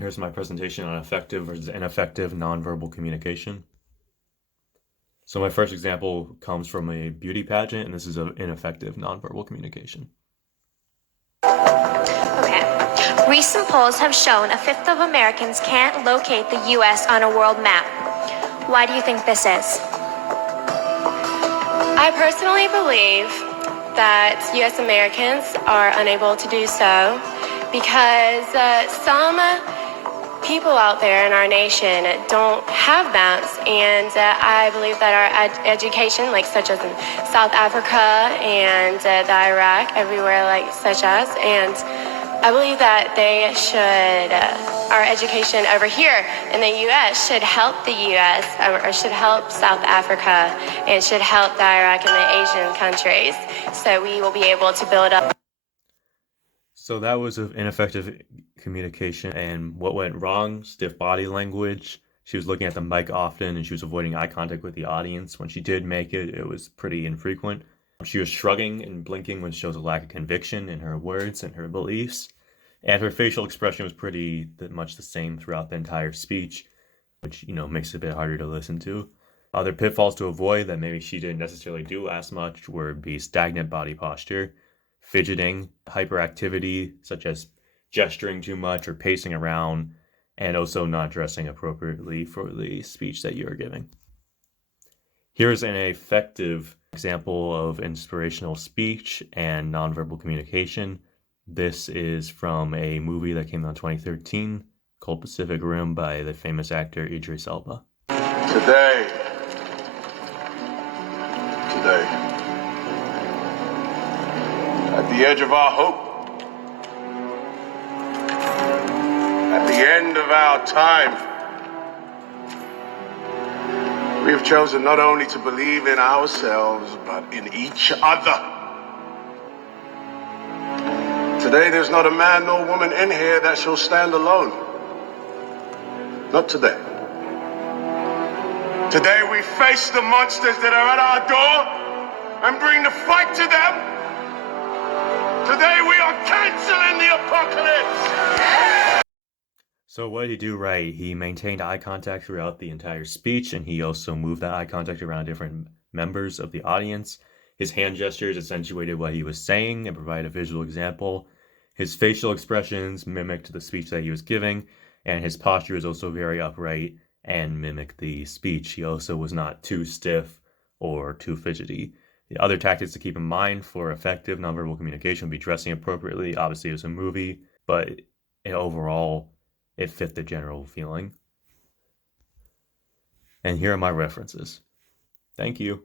Here's my presentation on effective versus ineffective nonverbal communication. So my first example comes from a beauty pageant, and this is of ineffective nonverbal communication. Okay. Recent polls have shown a fifth of Americans can't locate the U.S. on a world map. Why do you think this is? I personally believe that U.S. Americans are unable to do so because some people out there in our nation don't have maps, and I believe that our education, like such as in South Africa and the Iraq, everywhere like such as, and I believe that they should, our education over here in the U.S. should help the U.S. or should help South Africa and should help the Iraq and the Asian countries, so we will be able to build up. So that was of ineffective communication, and what went wrong: stiff body language. She was looking at the mic often, and she was avoiding eye contact with the audience. When she did make it, it was pretty infrequent. She was shrugging and blinking, which shows a lack of conviction in her words and her beliefs. And her facial expression was pretty much the same throughout the entire speech, which, makes it a bit harder to listen to. Other pitfalls to avoid that maybe she didn't necessarily do as much would be stagnant body posture, fidgeting, hyperactivity, such as gesturing too much or pacing around, and also not dressing appropriately for the speech that you're giving. Here's an effective example of inspirational speech and nonverbal communication. This is from a movie that came out in 2013 called Pacific Rim by the famous actor Idris Elba. Today, at the edge of our hope, at the end of our time, we have chosen not only to believe in ourselves, but in each other. Today, there's not a man nor woman in here that shall stand alone. Not today. Today, we face the monsters that are at our door and bring the fight to them. Today, we are canceling the apocalypse. So what did he do right? He maintained eye contact throughout the entire speech, and he also moved that eye contact around different members of the audience. His hand gestures accentuated what he was saying and provided a visual example. His facial expressions mimicked the speech that he was giving, and his posture was also very upright and mimicked the speech. He also was not too stiff or too fidgety. The other tactics to keep in mind for effective nonverbal communication would be dressing appropriately. Obviously, it was a movie, but overall, it fit the general feeling. And here are my references. Thank you.